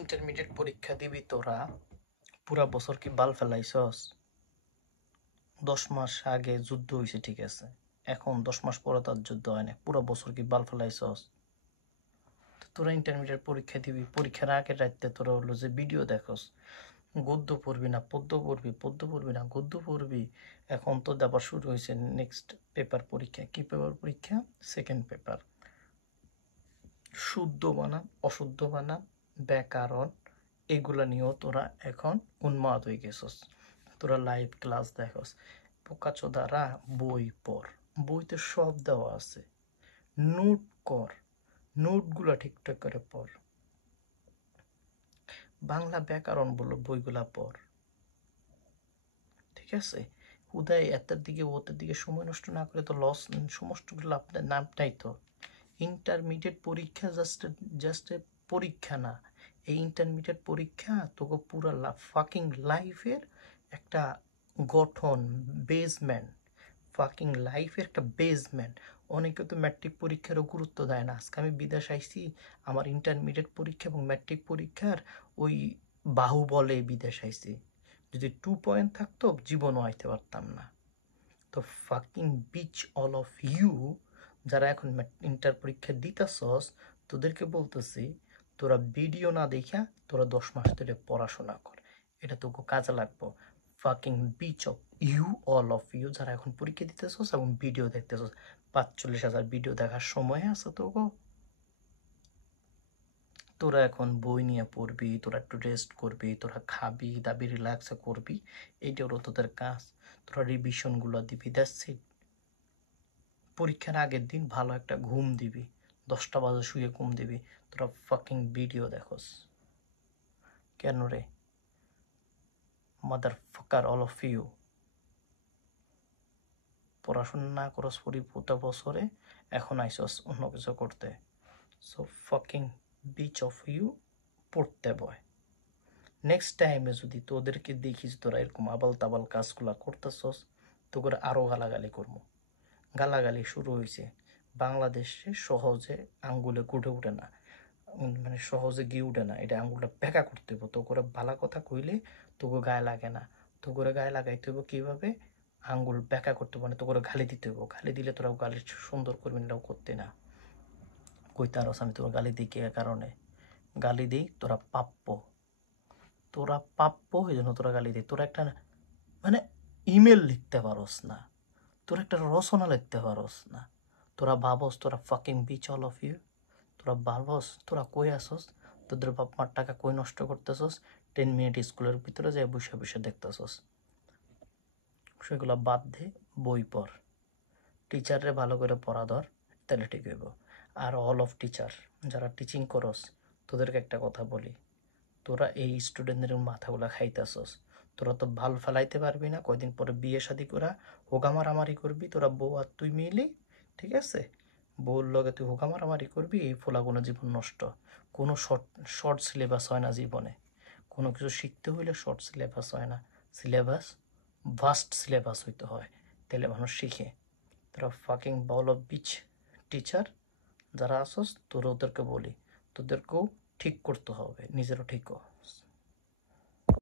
Intermediate পরীক্ষা দিবি তোরা, পুরা বছর কি বাল ফেলাইছস? 10 মাস আগে যুদ্ধ হয়েছে, ঠিক আছে, এখন 10 মাস পরে তার যুদ্ধ হয় না, পুরা বছর কি বাল ফেলাইছস? তোরা ইন্টারমিডিয়েট পরীক্ষা দিবি, পরীক্ষার আগের রাতে তোরা হলো যে ভিডিও দেখস, গদ্য পড়বি না পদ্য পড়বি, পদ্য পড়বি না গদ্য পড়বি। এখন তো দেবার শুরু হয়েছে নেক্সট পেপার পরীক্ষা। কি পেপার পরীক্ষা? Second paper. শুদ্ধ বানান, অশুদ্ধ বানান, ব্যাকরণ, এগুলা নিয়েও তোরা এখন উন্মাদ হয়ে গেছস। তোরা লাইভ ক্লাস দেখস। পোকাচোদারা বই পড়, বইতে সব দেওয়া আছে, নোট কর, নোটগুলা ঠিকঠাক করে পড়। বাংলা ব্যাকরণ বলো বইগুলা পড়, ঠিক আছে? হুদায় এতের দিকে ওতের দিকে সময় নষ্ট না করে তো লস, সমস্ত লাভ নাম নাই তো। ইন্টারমিডিয়েট পরীক্ষা জাস্ট পরীক্ষা না, এই ইন্টারমিডিয়েট পরীক্ষা তোকে পুরো ফাকিং লাইফের একটা গঠন, বেসমেন্ট, ফাকিং লাইফের একটা বেসমেন্ট। অনেকে তো ম্যাট্রিক পরীক্ষারও গুরুত্ব দেয় না। আজকে আমি বিদেশ আইছি, আমার ইন্টারমিডিয়েট পরীক্ষা এবং ম্যাট্রিক পরীক্ষার ওই বাহুবলে বিদেশ আইছি। যদি 2 পয়েন্ট থাকতো জীবনও আইতে পারতাম না। তো fucking bitch all of you যারা এখন ইন্টার পরীক্ষা দিতেছস, তোদেরকে বলতেছি তোরা ভিডিও না দেখা তোরা 10 মাস ধরে পড়াশোনা কর, এটা তোকে কাজে লাগবো। Fucking bitch of you, all of you যারা এখন পরীক্ষা দিতেছস এবং ভিডিও দেখতেছস, 45,000 ভিডিও দেখার সময় আছে তোকে? তোরা এখন বই নিয়ে পড়বি, তোরা একটু রেস্ট করবি, তোরা খাবি দাবি, রিল্যাক্সে করবি, এইটা হলো তোদের কাজ। তোরা রিভিশনগুলো দিবি, দ্যাটস ইট। পরীক্ষার আগের দিন ভালো একটা ঘুম দিবি, 10টা বাজে শুয়ে ঘুম দিবি। তোরা ফাকিং ভিডিও দেখোস কেন রে? Mother fucker all of you. পড়াশোনা না করস পরিপূর্ণ বছরে, এখন আইসস অন্য কিছু করতে। So fucking bitch of you পড়তে বয়। নেক্সট টাইমে যদি তোদেরকে দেখিস তোরা এরকম আবাল তাবাল কাজগুলা করতেছস, তোকে আরও গালাগালি করবো। গালাগালি শুরু হয়েছে। বাংলাদেশে সহজে আঙ্গুলে গুটে উঠে না, মানে সহজে গিয়ে উঠে না, এটা আঙ্গুলটা ব্যাকা করতে হইব। তো করে ভালো কথা কইলে তোকে গায়ে লাগে না, তো করে গায়ে লাগাইতে হইব কীভাবে? আঙ্গুল ব্যাকা করতে হইব না, তো করে গালি দিতে হইব। গালি দিলে তোরা গালি সুন্দর করবি না, এটাও করতে না। কইতে আরস আমি তোর গালি দিই কে কারণে? গালি দিই তোরা প্রাপ্য, তোরা প্রাপ্য এই জন্য তোরা গালি দিই। তোরা একটা মানে ইমেল লিখতে পারস না, তোরা একটা রচনা লিখতে পারস না। তোরা ভাবস তোরা fucking bitch all of you, তোরা ভাবস তোরা কই আসস, তোদের বাপ মার টাকা কই নষ্ট করতেছস, 10 মিনিট স্কুলের ভিতরে যায় বসে বসে দেখতেছস। সেগুলো বাদ দে, বই পড়, টিচাররে ভালো করে পড়া ধর, তাহলে ঠিক হইব। আর অল অফ টিচার যারা টিচিং করস, তোদেরকে একটা কথা বলি, তোরা এই স্টুডেন্টদের মাথাগুলা খাইতেছস। তোরা তো ভাল ফেলাইতে পারবি না, কয়দিন পরে বিয়ে শাদি করা হোগা মারামারি করবি, তোরা বউ আর তুই মিলি, ঠিক আছে? বউর লগে তুই হোগা মারামারি করবি, এই ফোলাগুলো জীবন নষ্ট। কোনো শর্ট সিলেবাস হয় না জীবনে, কোনো কিছু শিখতে হইলে শর্ট সিলেবাস হয় না, সিলেবাস ভাস্ট সিলেবাস হইতে হয়, তাহলে মানুষ শিখে। তোরা fucking ball of bitch teacher যারা আসস, তোরা ওদেরকে বলি তোদেরকেও ঠিক করতে হবে, নিজেরও ঠিক